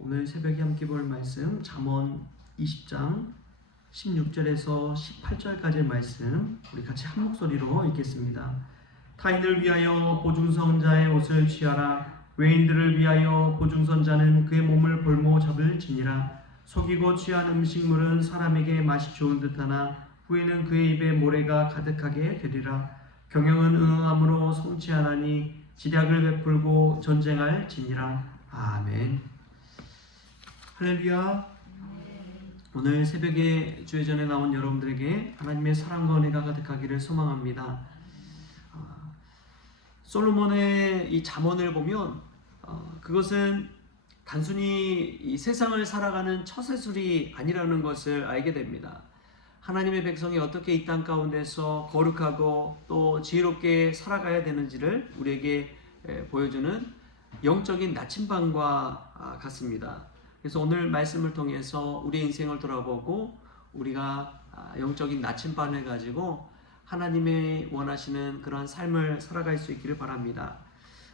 오늘 새벽에 함께 볼 말씀 잠언 20장 16절에서 18절까지의 말씀 우리 같이 한 목소리로 읽겠습니다. 타인을 위하여 보증선자의 옷을 취하라. 외인들을 위하여 보증선자는 그의 몸을 볼모 잡을지니라. 속이고 취한 음식물은 사람에게 맛이 좋은 듯하나 후에는 그의 입에 모래가 가득하게 되리라. 경영은 응함으로 성취하나니 지략을 베풀고 전쟁할지니라. 아멘. 할렐루야. 오늘 새벽에 주의 전에 나온 여러분들에게 하나님의 사랑과 은혜가 가득하기를 소망합니다. 솔로몬의 이 잠언을 보면 그것은 단순히 이 세상을 살아가는 처세술이 아니라는 것을 알게 됩니다. 하나님의 백성이 어떻게 이 땅 가운데서 거룩하고 또 지혜롭게 살아가야 되는지를 우리에게 보여주는 영적인 나침반과 같습니다. 그래서 오늘 말씀을 통해서 우리의 인생을 돌아보고 우리가 영적인 나침반을 가지고 하나님의 원하시는 그런 삶을 살아갈 수 있기를 바랍니다.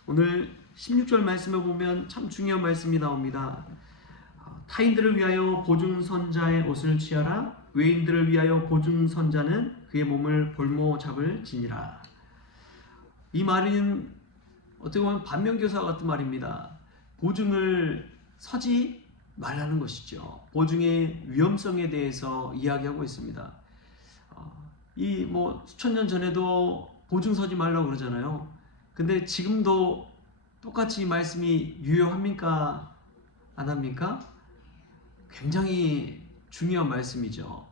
오늘 16절 말씀을 보면 참 중요한 말씀이 나옵니다. 타인들을 위하여 보증선자의 옷을 취하라. 외인들을 위하여 보증선자는 그의 몸을 볼모 잡을지니라. 이 말은 어떻게 보면 반면교사 같은 말입니다. 보증을 서지 말라는 것이죠. 보증의 위험성에 대해서 이야기하고 있습니다. 이 수천 년 전에도 보증 서지 말라고 그러잖아요. 근데 지금도 똑같이 이 말씀이 유효합니까? 안 합니까? 굉장히 중요한 말씀이죠.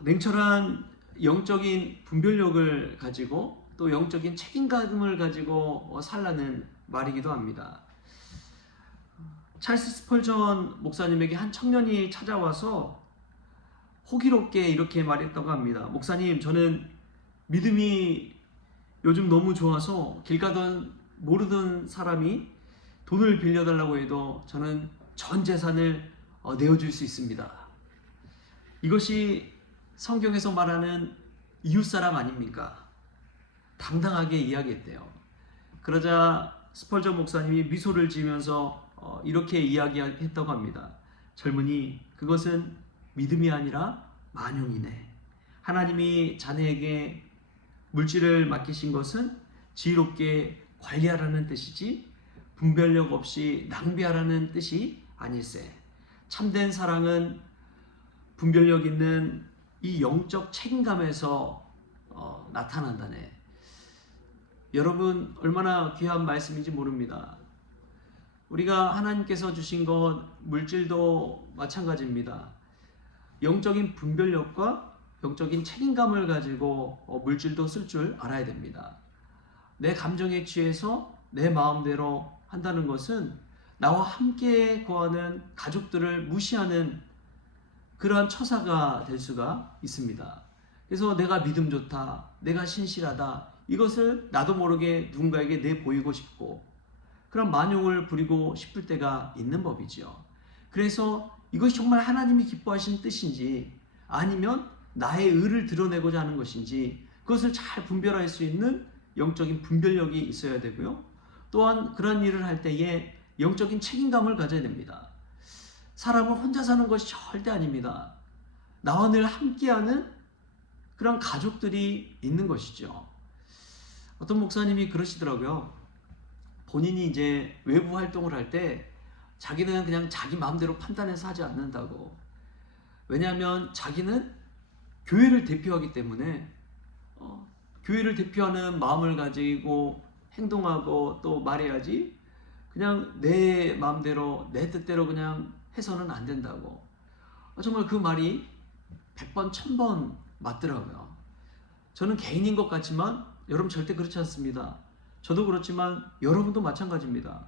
냉철한 영적인 분별력을 가지고 또 영적인 책임감을 가지고 살라는 말이기도 합니다. 찰스 스펄전 목사님에게 한 청년이 찾아와서 호기롭게 이렇게 말했다고 합니다. 목사님, 저는 믿음이 요즘 너무 좋아서 길 가던 모르던 사람이 돈을 빌려달라고 해도 저는 전 재산을 내어줄 수 있습니다. 이것이 성경에서 말하는 이웃사랑 아닙니까? 당당하게 이야기했대요. 그러자 스펄전 목사님이 미소를 지으면서 이렇게 이야기했다고 합니다. 젊은이, 그것은 믿음이 아니라 만용이네. 하나님이 자네에게 물질을 맡기신 것은 지혜롭게 관리하라는 뜻이지 분별력 없이 낭비하라는 뜻이 아닐세. 참된 사랑은 분별력 있는 이 영적 책임감에서 나타난다네. 여러분, 얼마나 귀한 말씀인지 모릅니다. 우리가 하나님께서 주신 것, 물질도 마찬가지입니다. 영적인 분별력과 영적인 책임감을 가지고 물질도 쓸 줄 알아야 됩니다. 내 감정에 취해서 내 마음대로 한다는 것은 나와 함께 거하는 가족들을 무시하는 그러한 처사가 될 수가 있습니다. 그래서 내가 믿음 좋다, 내가 신실하다, 이것을 나도 모르게 누군가에게 내보이고 싶고 그런 만용을 부리고 싶을 때가 있는 법이죠. 그래서 이것이 정말 하나님이 기뻐하시는 뜻인지 아니면 나의 의를 드러내고자 하는 것인지 그것을 잘 분별할 수 있는 영적인 분별력이 있어야 되고요. 또한 그런 일을 할 때에 영적인 책임감을 가져야 됩니다. 사람은 혼자 사는 것이 절대 아닙니다. 나와 늘 함께하는 그런 가족들이 있는 것이죠. 어떤 목사님이 그러시더라고요. 본인이 이제 외부 활동을 할 때 자기는 그냥 자기 마음대로 판단해서 하지 않는다고. 왜냐하면 자기는 교회를 대표하기 때문에 교회를 대표하는 마음을 가지고 행동하고 또 말해야지 그냥 내 마음대로 내 뜻대로 그냥 해서는 안 된다고. 정말 그 말이 100번 1000번 맞더라고요. 저는 개인인 것 같지만 여러분 절대 그렇지 않습니다. 저도 그렇지만 여러분도 마찬가지입니다.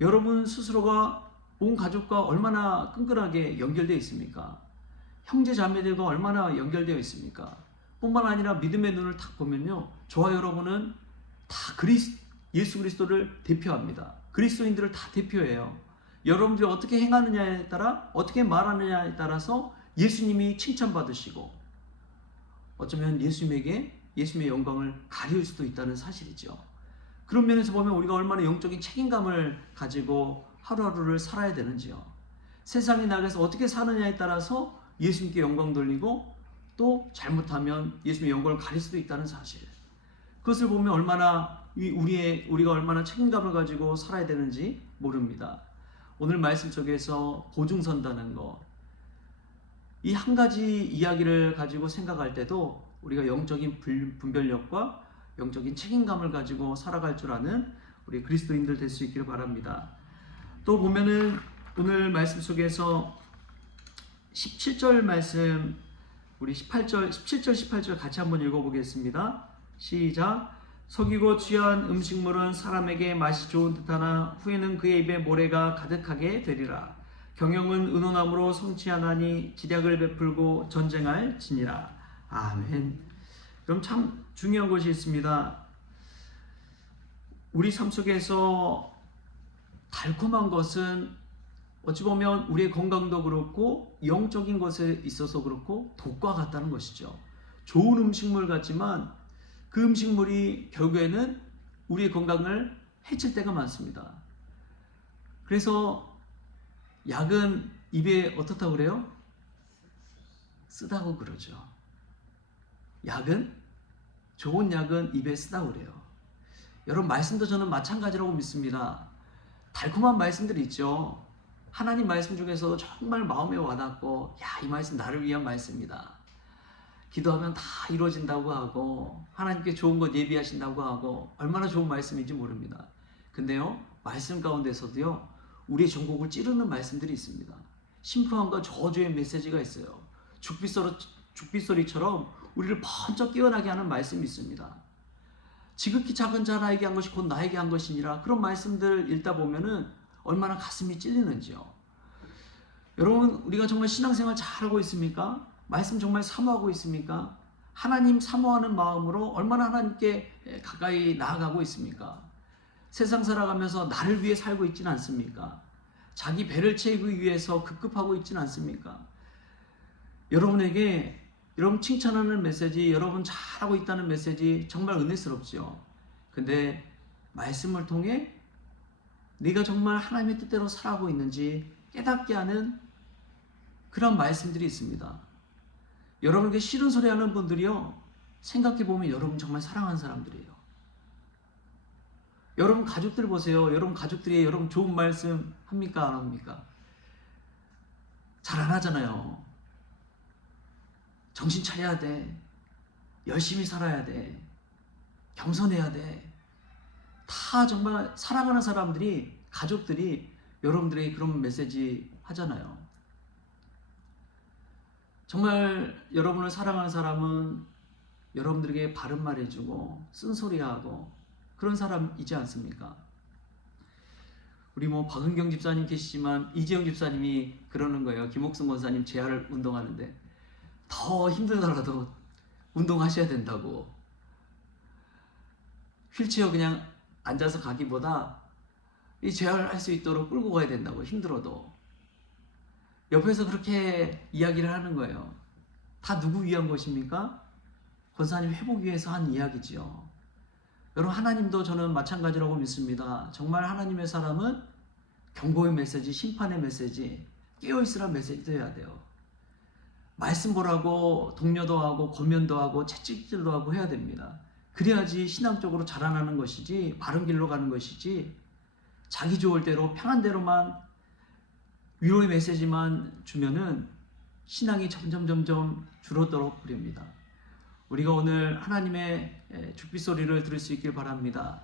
여러분 스스로가 온 가족과 얼마나 끈끈하게 연결되어 있습니까? 형제 자매들과 얼마나 연결되어 있습니까? 뿐만 아니라 믿음의 눈을 딱 보면요, 저와 여러분은 다 예수 그리스도를 대표합니다. 그리스도인들을 다 대표해요. 여러분들이 어떻게 행하느냐에 따라, 어떻게 말하느냐에 따라서 예수님이 칭찬받으시고 어쩌면 예수님의 영광을 가릴 수도 있다는 사실이죠. 그런 면에서 보면 우리가 얼마나 영적인 책임감을 가지고 하루하루를 살아야 되는지요. 세상이 나가서 어떻게 사느냐에 따라서 예수님께 영광 돌리고 또 잘못하면 예수님의 영광을 가릴 수도 있다는 사실. 그것을 보면 얼마나 우리가 얼마나 책임감을 가지고 살아야 되는지 모릅니다. 오늘 말씀 속에서 보증선다는 것, 이 한 가지 이야기를 가지고 생각할 때도 우리가 영적인 분별력과 영적인 책임감을 가지고 살아갈 줄 아는 우리 그리스도인들 될 수 있기를 바랍니다. 또 보면은 오늘 말씀 속에서 17절 말씀, 우리 17절 18절 같이 한번 읽어보겠습니다. 시작. 속이고 취한 음식물은 사람에게 맛이 좋은 듯하나 후에는 그의 입에 모래가 가득하게 되리라. 경영은 은혼함으로 성취하나니 지략을 베풀고 전쟁할 지니라. 아멘. 그럼 참 중요한 것이 있습니다. 우리 삶 속에서 달콤한 것은 어찌 보면 우리의 건강도 그렇고 영적인 것에 있어서 그렇고 독과 같다는 것이죠. 좋은 음식물 같지만 그 음식물이 결국에는 우리의 건강을 해칠 때가 많습니다. 그래서 약은 입에 어떻다고 그래요? 쓰다고 그러죠. 약은, 좋은 약은 입에 쓰다고 그래요. 여러분, 말씀도 저는 마찬가지라고 믿습니다. 달콤한 말씀들이 있죠. 하나님 말씀 중에서도 정말 마음에 와닿고, 이 말씀 나를 위한 말씀이다. 기도하면 다 이루어진다고 하고 하나님께 좋은 것 예비하신다고 하고 얼마나 좋은 말씀인지 모릅니다. 근데요, 말씀 가운데서도요, 우리의 전곡을 찌르는 말씀들이 있습니다. 심플함과 저주의 메시지가 있어요. 죽빗소리처럼 우리를 번쩍 깨어나게 하는 말씀이 있습니다. 지극히 작은 자라에게 한 것이 곧 나에게 한 것이니라. 그런 말씀들 읽다 보면은 얼마나 가슴이 찔리는지요. 여러분, 우리가 정말 신앙생활 잘하고 있습니까? 말씀 정말 사모하고 있습니까? 하나님 사모하는 마음으로 얼마나 하나님께 가까이 나아가고 있습니까? 세상 살아가면서 나를 위해 살고 있지는 않습니까? 자기 배를 채우기 위해서 급급하고 있지는 않습니까? 여러분에게 여러분 칭찬하는 메시지, 여러분 잘하고 있다는 메시지 정말 은혜스럽죠. 근데 말씀을 통해 네가 정말 하나님의 뜻대로 살아가고 있는지 깨닫게 하는 그런 말씀들이 있습니다. 여러분에게 싫은 소리 하는 분들이요, 생각해보면 여러분 정말 사랑하는 사람들이에요. 여러분 가족들 보세요. 여러분 가족들이 여러분 좋은 말씀 합니까? 안 합니까? 잘 안 하잖아요. 정신 차려야 돼. 열심히 살아야 돼. 겸손해야 돼. 다 정말 사랑하는 사람들이, 가족들이 여러분들에게 그런 메시지 하잖아요. 정말 여러분을 사랑하는 사람은 여러분들에게 바른 말 해주고 쓴소리하고 그런 사람이지 않습니까? 우리 박은경 집사님 계시지만 이재영 집사님이 그러는 거예요. 김옥승 권사님 재활 운동하는데 더 힘들더라도 운동하셔야 된다고. 휠체어 그냥 앉아서 가기보다 이 재활할 수 있도록 끌고 가야 된다고, 힘들어도. 옆에서 그렇게 이야기를 하는 거예요. 다 누구 위한 것입니까? 권사님 회복 위해서 한 이야기지요. 여러분, 하나님도 저는 마찬가지라고 믿습니다. 정말 하나님의 사람은 경고의 메시지, 심판의 메시지, 깨어있으란 메시지도 해야 돼요. 말씀 보라고 독려도 하고 권면도 하고 채찍질도 하고 해야 됩니다. 그래야지 신앙적으로 자라나는 것이지, 바른 길로 가는 것이지, 자기 좋을 대로 편한 대로만 위로의 메시지만 주면은 신앙이 점점 줄어들어 버립니다. 우리가 오늘 하나님의 죽빗소리를 들을 수 있길 바랍니다.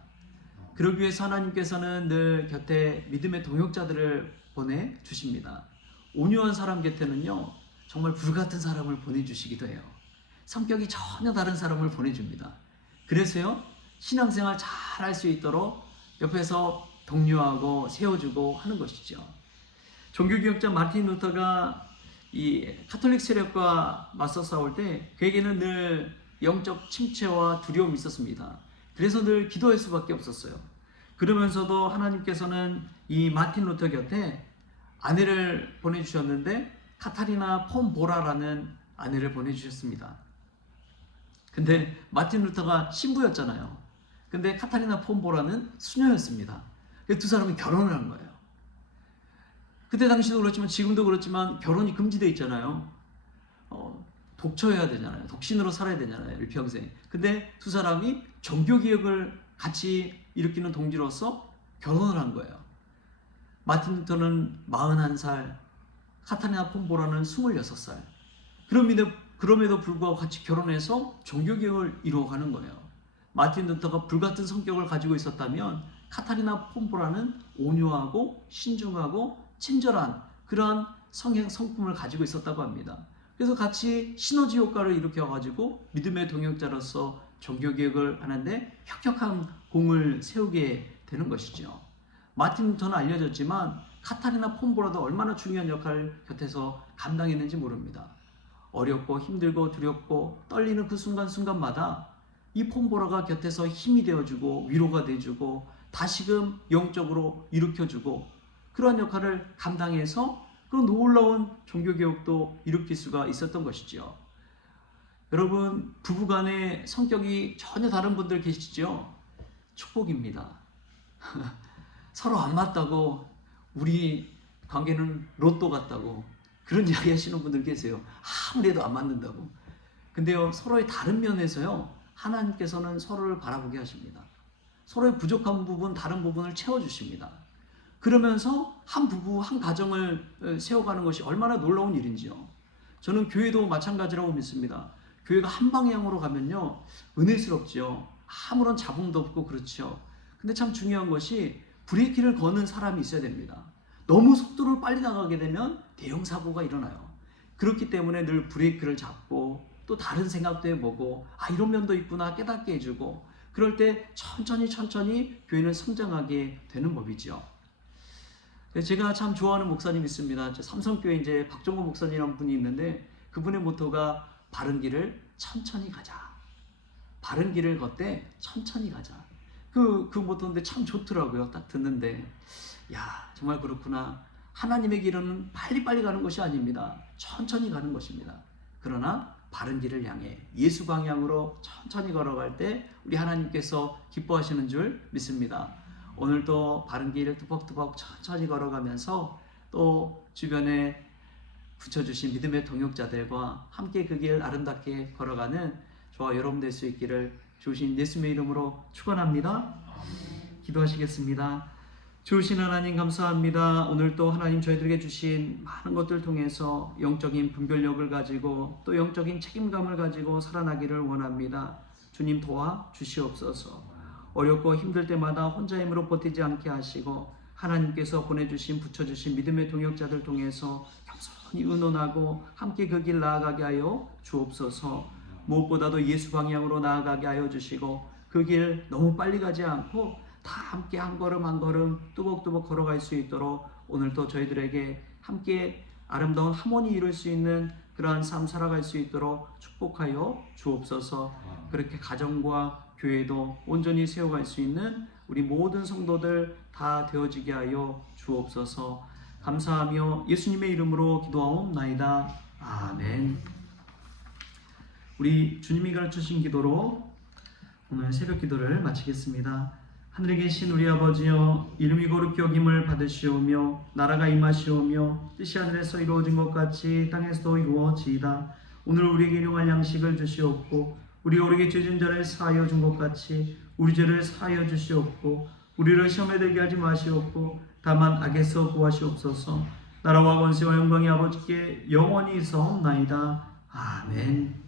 그러기 위해서 하나님께서는 늘 곁에 믿음의 동역자들을 보내주십니다. 온유한 사람 곁에는요, 정말 불같은 사람을 보내주시기도 해요. 성격이 전혀 다른 사람을 보내줍니다. 그래서요, 신앙생활 잘 할 수 있도록 옆에서 독려하고 세워주고 하는 것이죠. 종교개혁자 마틴 루터가 이 카톨릭 세력과 맞서 싸울 때 그에게는 늘 영적 침체와 두려움이 있었습니다. 그래서 늘 기도할 수밖에 없었어요. 그러면서도 하나님께서는 이 마틴 루터 곁에 아내를 보내주셨는데 카타리나 폼보라라는 아내를 보내주셨습니다. 근데 마틴 루터가 신부였잖아요. 근데 카타리나 폼보라는 수녀였습니다. 두 사람이 결혼을 한 거예요. 그때 당시도 그렇지만 지금도 그렇지만 결혼이 금지되어 있잖아요. 독처해야 되잖아요. 독신으로 살아야 되잖아요. 일평생. 근데 두 사람이 종교개혁을 같이 일으키는 동지로서 결혼을 한 거예요. 마틴 루터는 41살, 카타리나 폼보라는 26살. 그럼에도 불구하고 같이 결혼해서 종교개혁을 이루어가는 거예요. 마틴 루터가 불같은 성격을 가지고 있었다면 카타리나 폼보라는 온유하고 신중하고 친절한 그러한 성품을 가지고 있었다고 합니다. 그래서 같이 시너지 효과를 일으켜가지고 믿음의 동역자로서 종교개혁을 하는데 혁혁한 공을 세우게 되는 것이죠. 마틴 루터는 알려졌지만 카타리나 폼보라도 얼마나 중요한 역할을 곁에서 감당했는지 모릅니다. 어렵고 힘들고 두렵고 떨리는 그 순간순간마다 이 폼보라가 곁에서 힘이 되어주고 위로가 돼주고 다시금 영적으로 일으켜주고 그러한 역할을 감당해서 그 놀라운 종교개혁도 일으킬 수가 있었던 것이죠. 여러분, 부부간의 성격이 전혀 다른 분들 계시죠? 축복입니다. 서로 안 맞다고 우리 관계는 로또 같다고 그런 이야기 하시는 분들 계세요. 아무리 해도 안 맞는다고. 근데요, 서로의 다른 면에서요, 하나님께서는 서로를 바라보게 하십니다. 서로의 부족한 부분, 다른 부분을 채워주십니다. 그러면서 한 부부, 한 가정을 세워가는 것이 얼마나 놀라운 일인지요. 저는 교회도 마찬가지라고 믿습니다. 교회가 한 방향으로 가면요, 은혜스럽지요. 아무런 잡음도 없고 그렇죠. 근데 참 중요한 것이 브레이크를 거는 사람이 있어야 됩니다. 너무 속도를 빨리 나가게 되면 대형 사고가 일어나요. 그렇기 때문에 늘 브레이크를 잡고 또 다른 생각도 해보고 이런 면도 있구나 깨닫게 해주고 그럴 때 천천히 교회는 성장하게 되는 법이죠. 제가 참 좋아하는 목사님 있습니다. 삼성교회 이제 박종호 목사님이라는 분이 있는데 그분의 모토가 바른 길을 천천히 가자. 바른 길을 걷되 천천히 가자. 그 모토인데 참 좋더라고요. 딱 듣는데 정말 그렇구나. 하나님의 길은 빨리빨리 가는 것이 아닙니다. 천천히 가는 것입니다. 그러나 바른 길을 향해 예수 방향으로 천천히 걸어갈 때 우리 하나님께서 기뻐하시는 줄 믿습니다. 오늘도 바른 길을 뚜벅뚜벅 천천히 걸어가면서 또 주변에 붙여주신 믿음의 동역자들과 함께 그 길 아름답게 걸어가는 저와 여러분 될 수 있기를 주신 예수님의 이름으로 축원합니다. 기도하시겠습니다. 주신 하나님 감사합니다. 오늘 또 하나님 저희들에게 주신 많은 것들 통해서 영적인 분별력을 가지고 또 영적인 책임감을 가지고 살아나기를 원합니다. 주님 도와 주시옵소서. 어렵고 힘들 때마다 혼자 힘으로 버티지 않게 하시고 하나님께서 보내주신 붙여주신 믿음의 동역자들 통해서 겸손히 의논하고 함께 그 길 나아가게 하여 주옵소서. 무엇보다도 예수 방향으로 나아가게 하여 주시고 그 길 너무 빨리 가지 않고 다 함께 한 걸음 한 걸음 뚜벅뚜벅 걸어갈 수 있도록 오늘도 저희들에게 함께 아름다운 하모니 이룰 수 있는 그러한 삶 살아갈 수 있도록 축복하여 주옵소서. 그렇게 가정과 교회도 온전히 세워갈 수 있는 우리 모든 성도들 다 되어지게 하여 주옵소서. 감사하며 예수님의 이름으로 기도하옵나이다. 아멘. 우리 주님이 가르치신 기도로 오늘 새벽 기도를 마치겠습니다. 하늘에 계신 우리 아버지여, 이름이 거룩히 여김을 받으시오며 나라가 임하시오며 뜻이 하늘에서 이루어진 것 같이 땅에서도 이루어지이다. 오늘 우리에게 일용할 양식을 주시옵고 우리가 우리에게 죄진 자를 사하여 준 것 같이 우리 죄를 사하여 주시옵고 우리를 시험에 들게 하지 마시옵고 다만 악에서 구하시옵소서. 나라와 권세와 영광이 아버지께 영원히 있사옵나이다. 아멘.